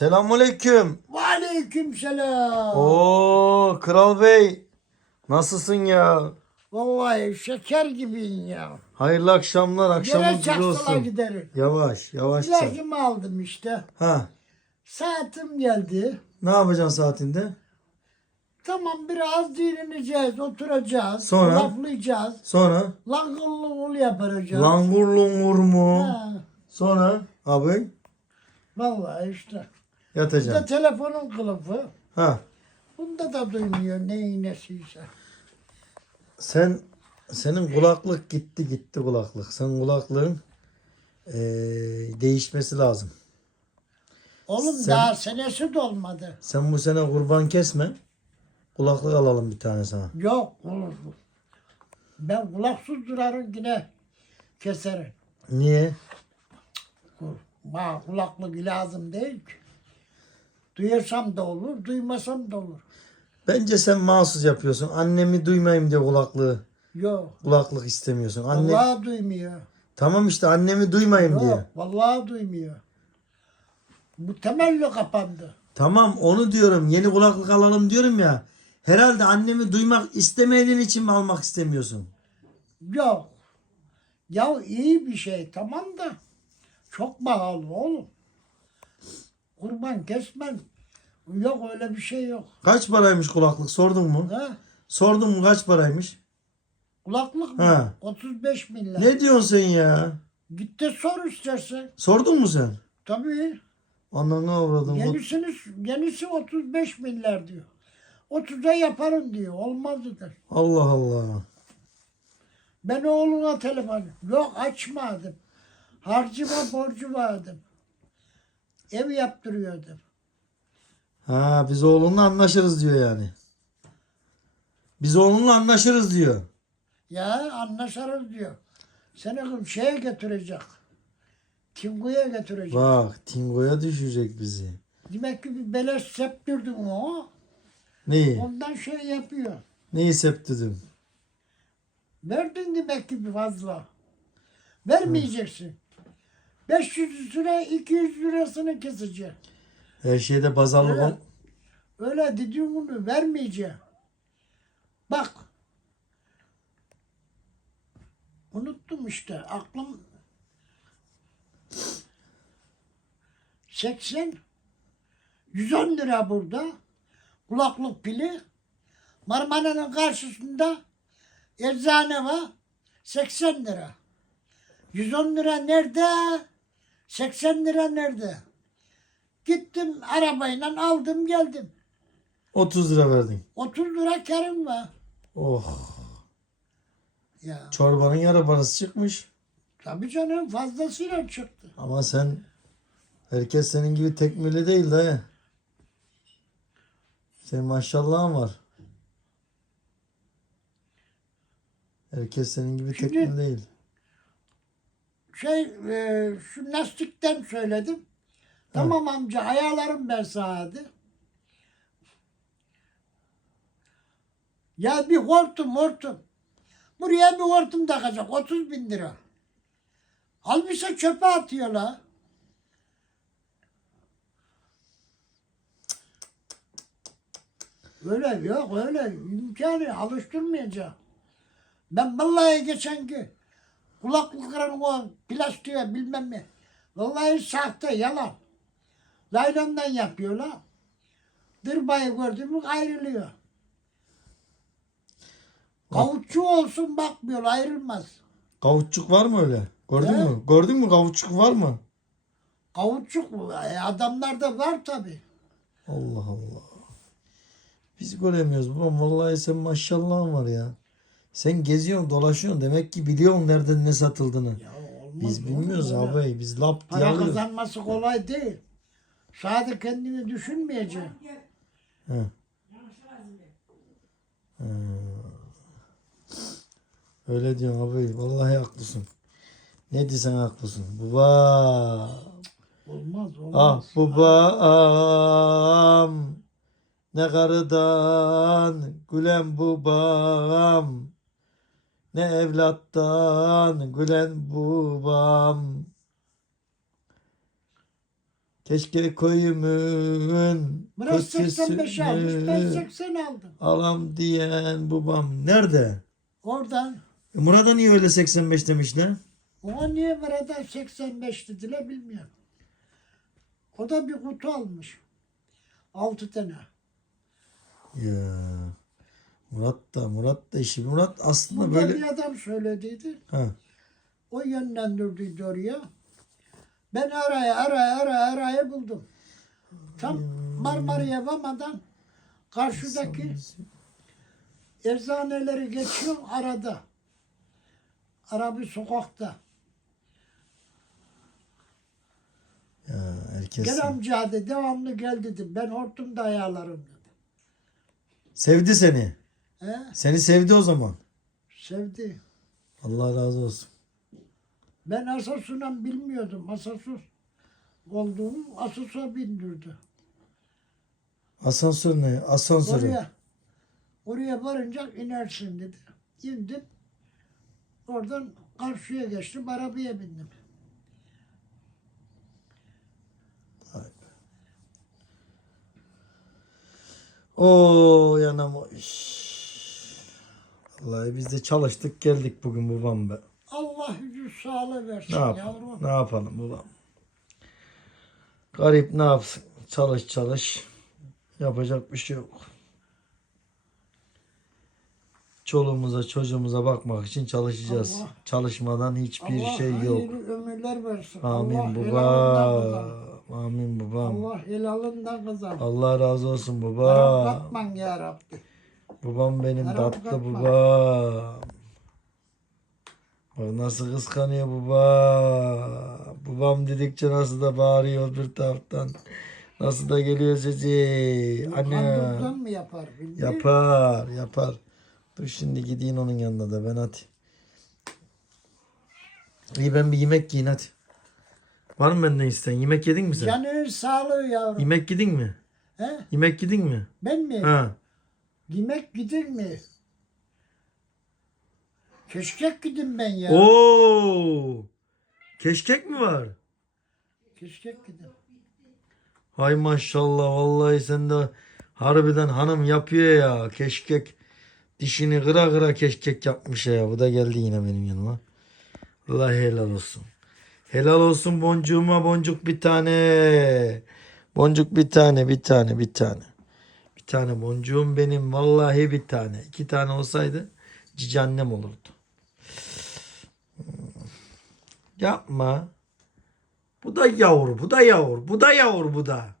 Selamünaleyküm. Aleyküm selam. Oo Kral Bey. Nasılsın ya? Vallahi şeker gibiyim ya. Hayırlı akşamlar. Gene Akşamınız çaksala olsun. giderim. Yavaş, yavaş çak. İlacımı aldım işte. Ha. Saatim geldi. Ne yapacaksın saatinde? Tamam biraz dinleneceğiz, oturacağız. Sonra? Laflayacağız. Sonra Langır lungur yapacağız. langur lungur mu? Ha, Sonra abi vallahi işte. Bu da yatacaksın. telefonun kılıfı. Ha. Bunda da duymuyor neyi nesiyse. Sen senin kulaklık gitti gitti kulaklık. Sen kulaklığın eee, değişmesi lazım. Oğlum Sen- daha senesi dolmadı. Sen bu sene kurban kesme. Kulaklık alalım bir tane sana. Yok olur. Ben kulaksız durarım yine keserim. Niye? Bana kulaklık lazım değil ki. Duyarsam da olur, duymasam da olur. Bence sen mahsus yapıyorsun. Annemi duymayayım diye kulaklığı. Yok. Kulaklık istemiyorsun. Anne Vallahi duymuyor. Tamam işte annemi duymayayım diye. Yok, vallahi duymuyor. Bu temelli kapandı. Tamam onu diyorum. Yeni kulaklık alalım diyorum ya. Herhalde annemi duymak istemediğin için mi almak istemiyorsun? Yok. Ya iyi bir şey tamam da çok pahalı oğlum. Kurban kesmen. Yok öyle bir şey yok. Kaç paraymış kulaklık sordun mu? Ha? Sordun mu kaç paraymış? Kulaklık mı? Ha. 35 milyar. Ne diyorsun sen ya? Git de sor istersen. Sordun mu sen? Tabii. Ananı avradım. Yenisini, yenisi 35 milyar diyor. 30'a yaparım diyor. Olmaz der. Allah Allah. Ben oğluna telefon. Yok açmadım. Harcıma borcu vardı. Ev yaptırıyordum. Ha biz oğlunla anlaşırız diyor yani. Biz oğlunla anlaşırız diyor. Ya anlaşırız diyor. Seni şeye götürecek. Kingu'ya götürecek. Bak Tingo'ya düşecek bizi. Demek ki bir beleş septirdin o. Neyi? Ondan şey yapıyor. Neyi septüdüm? Verdin demek ki bir fazla. Vermeyeceksin. 500 lira 200 lirasını keseceksin. Her şeyde pazarlık ol. Öyle dediğin bunu vermeyeceğim. Bak. Unuttum işte. Aklım 80 110 lira burada. Kulaklık pili. Marmara'nın karşısında eczane var. 80 lira. 110 lira nerede? 80 lira nerede? Gittim arabayla aldım geldim. 30 lira verdin. 30 lira karım var. Oh. Ya Çorbanın yarı parası çıkmış. tabii canım fazlasıyla çıktı. Ama sen herkes senin gibi tekmili değil dayı. Senin maşallahın var. Herkes senin gibi Şimdi- tekmil değil. Şey e, şu lastikten söyledim. Tamam amca ayarlarım ben sana. Ya bir hortum hortum. Buraya bir hortum takacak 30 bin lira. Halbuki çöpe atıyorlar. Öyle yok öyle imkanı alıştırmayacağım. Ben vallahi geçen gün kulaklıkların o plastiğe bilmem ne. Vallahi sahte yalan. Laylondan yapıyorlar. Dırbayı gördün mü ayrılıyor. Kavuççu olsun bakmıyor ayrılmaz. Kavuççuk var mı öyle? Gördün He? mü? Gördün mü kavuççuk var mı? Kavuççuk e, adamlarda var tabi. Allah Allah. Biz göremiyoruz babam. Vallahi sen maşallahın var ya. Sen geziyorsun dolaşıyorsun. Demek ki biliyorsun nereden ne satıldığını. Ya olmaz Biz bilmiyoruz öyle? abi. Biz lap diye Para alıyoruz. kazanması kolay değil. Sadece kendini düşünmeyeceksin. He. He. Öyle diyorsun abi. Vallahi haklısın. Ne desen haklısın. Baba. Olmaz olmaz. Ah babam. Ne karıdan gülen babam. Ne evlattan gülen babam. Keşke köyümün Murat 85 almış. Ben kötüsünü 80 aldım. alam diyen babam. Nerede? Oradan. E Murat'a niye öyle 85 demişler? Ona niye Murat'a 85 dediler bilmiyorum. O da bir kutu almış. 6 tane. Ya. Murat da Murat da işi. Murat aslında Burada böyle bir adam söylediydi. ha. O yönlendirdiydi oraya. Ben araya araya araya araya buldum. Tam Marmara'ya varmadan karşıdaki eczaneleri geçiyorum arada. Arabi sokakta. Ya herkes Gel amca dedi devamlı gel dedi. Ben hortumda ayarlarım dedi. sevdi seni. He? Seni sevdi o zaman. Sevdi. Allah razı olsun. Ben Asasus'la bilmiyordum. Asasus olduğunu Asasus'a bindirdi. Asansör ne? Asansörü. Oraya oraya varınca inersin dedi. İndim. Oradan karşıya geçtim. Arabaya bindim. Oo yanam o iş. Vallahi biz de çalıştık geldik bugün babam be. Allah yüzü sağlığı versin Ne yapalım? yavrum. Ne yapalım babam? Garip ne yapsın? Çalış çalış. Yapacak bir şey yok. Çoluğumuza çocuğumuza bakmak için çalışacağız. Allah- Yok. hiçbir Allah şey yok. hayırlı ömürler versin. Amin Allah baba. Amin babam. Allah helalından kazan. Allah razı olsun baba. katman ya Rabbi. Babam benim Haram tatlı babam. Bak nasıl kıskanıyor baba. Babam dedikçe nasıl da bağırıyor bir taraftan. Nasıl da geliyor sesi. Anne. Kandırdan mı yapar? bilmiyorum. Yapar yapar. Dur şimdi gideyim onun yanına da ben hadi. İyi ben bir yemek yiyin hadi. Var mı benden isten? Yemek yedin mi sen? Canın sağlığı yavrum. Yemek yedin mi? He? Yemek yedin mi? Ben mi? Ha. Yemek gidin mi? Keşkek gidin ben ya. Oo! Keşkek mi var? Keşkek gidin. Hay maşallah vallahi sen de harbiden hanım yapıyor ya keşkek. Dişini kıra kıra keşkek yapmış ya. Bu da geldi yine benim yanıma. Allah helal olsun. Helal olsun boncuğuma boncuk bir tane. Boncuk bir tane bir tane bir tane. Tane boncuğum benim vallahi bir tane. İki tane olsaydı cici olurdu. Yapma. Bu da yavru, bu da yavru, bu da yavru, bu da.